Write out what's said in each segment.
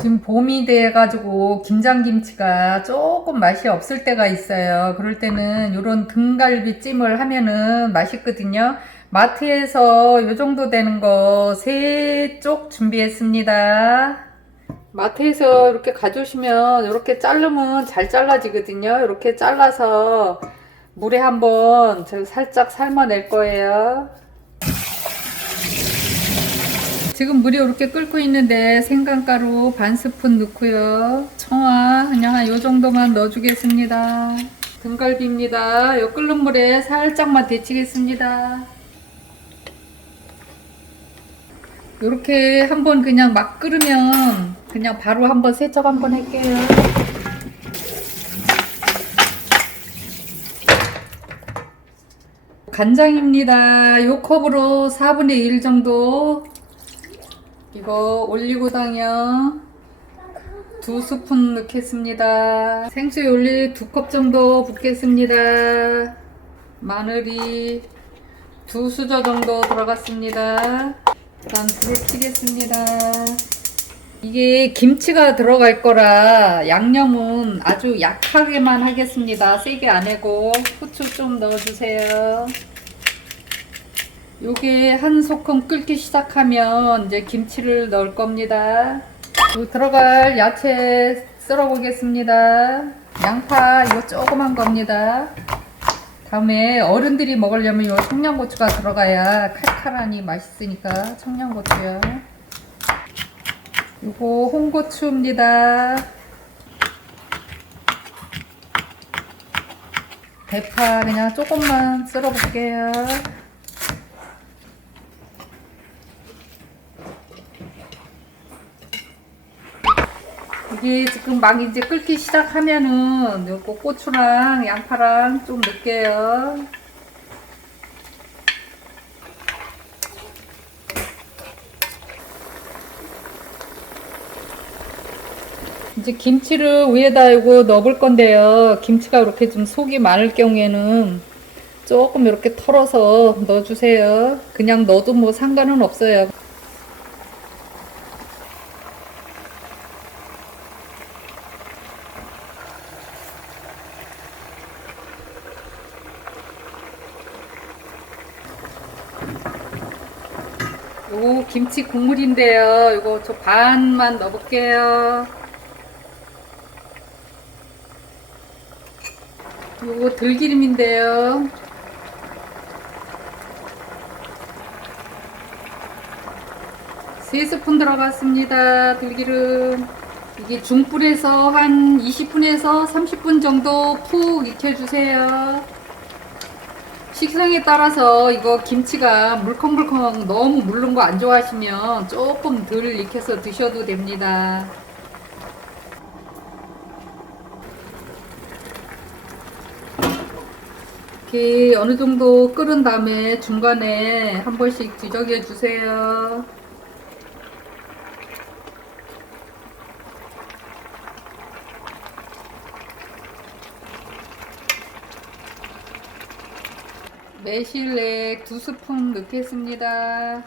지금 봄이 돼가지고 김장김치가 조금 맛이 없을 때가 있어요. 그럴 때는 이런 등갈비찜을 하면은 맛있거든요. 마트에서 요 정도 되는 거 세 쪽 준비했습니다. 마트에서 이렇게 가져오시면 이렇게 자르면 잘 잘라지거든요. 이렇게 잘라서 물에 한번 저 살짝 삶아낼 거예요. 지금 물이 이렇게 끓고 있는데 생강가루 반 스푼 넣고요. 청아 그냥 한 요 정도만 넣어주겠습니다. 등갈비입니다. 요 끓는 물에 살짝만 데치겠습니다. 이렇게 한번 그냥 막 끓으면 그냥 바로 한번 세척 한번 할게요. 간장입니다. 요 컵으로 4분의 1 정도 이거 올리고당이요. 두 스푼 넣겠습니다. 생수에 올리 두 컵 정도 붓겠습니다. 마늘이 두 수저 정도 들어갔습니다. 그다음 불을 켜겠습니다. 이게 김치가 들어갈 거라 양념은 아주 약하게만 하겠습니다. 세게 안 하고 후추 좀 넣어주세요. 요게 한 소끔 끓기 시작하면 이제 김치를 넣을 겁니다. 요 들어갈 야채 썰어 보겠습니다. 양파 이거 조그만 겁니다. 다음에 어른들이 먹으려면 요 청양고추가 들어가야 칼칼하니 맛있으니까 청양고추요. 요거 홍고추입니다. 대파 그냥 조금만 썰어 볼게요. 이게 지금 막 이제 끓기 시작하면은 요거 고추랑 양파랑 좀 넣을게요. 이제 김치를 위에다 이거 넣을 건데요. 김치가 이렇게 좀 속이 많을 경우에는 조금 이렇게 털어서 넣어주세요. 그냥 넣어도 뭐 상관은 없어요. 요 김치 국물인데요. 이거 저 반만 넣어볼게요. 요거 들기름인데요. 세 스푼 들어갔습니다. 들기름. 이게 중불에서 한 20분에서 30분 정도 푹 익혀주세요. 식성에 따라서 이거 김치가 물컹물컹 너무 물른 거 안 좋아하시면 조금 덜 익혀서 드셔도 됩니다. 이렇게 어느 정도 끓은 다음에 중간에 한 번씩 뒤적여 주세요. 매실액 두 스푼 넣겠습니다.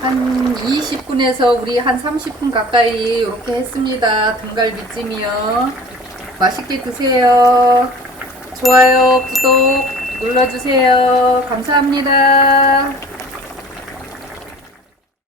한 20분에서 우리 한 30분 가까이 이렇게 했습니다. 등갈비찜이요. 맛있게 드세요. 좋아요, 구독 눌러주세요. 감사합니다.